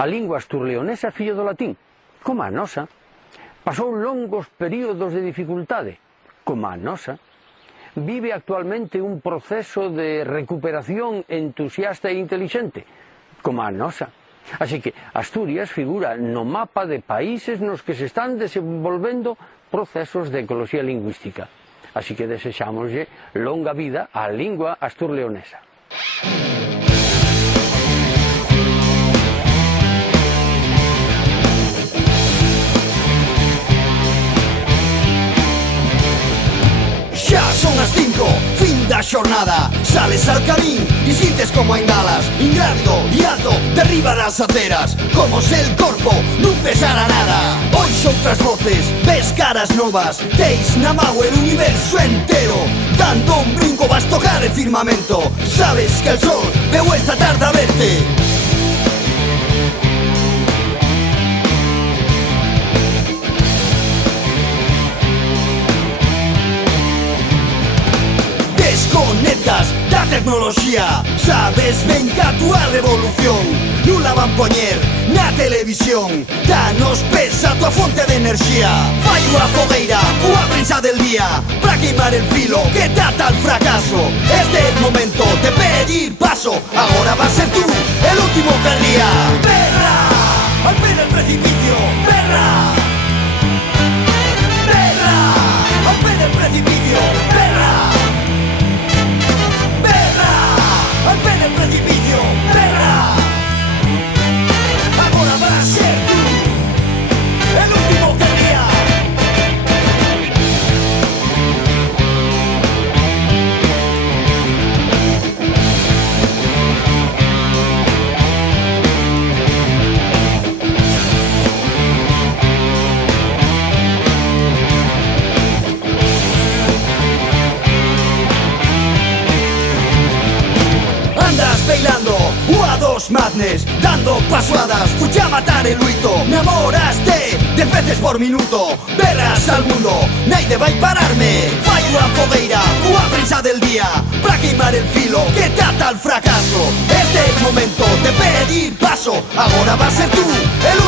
A lingua asturleonesa é fillo do latín, como a nosa. Pasou longos períodos de dificultade, como a nosa. Vive actualmente un proceso de recuperación entusiasta e intelixente, como a nosa. Así que Asturias figura no mapa de países nos que se están desenvolvendo procesos de ecoloxía lingüística. Así que desexámoslle longa vida á lingua asturleonesa. Xa son as 5, fin da xornada. Sales al camín e sintes como engalas. Ingrávido e alto, derriba das aceras. Como se el corpo non pesara nada. Ois outras voces, ves caras novas. Teis na mau el universo entero. Dando un brinco vas tocar el firmamento. Sabes que el sol veu esta tarde a verte. Desconectas da tecnoloxía. Sabes ben que a túa revolución non la van poñer na televisión. Danos pes a túa fonte de enerxía. Fai unha fogueira, unha prensa del día, para queimar el filo que trata el fracaso. Este é el momento de pedir paso. Agora va a ser tú el último que ría. Berra, al pie del precipicio. Berra, berra, al pie del precipicio. Berra, al pie del precipicio, berra. Ahora va a ser tú el último que ría. Andas bailando U2 Madness, dando pasuadas, fucha a matar el luito. Me amoraste 10 veces por minuto. Berras al mundo, naide vai pararme. Fai unha fogueira, unha prensa del día, para queimar el filo que trata el fracaso. Este é el momento de pedir paso. Agora va a ser tú el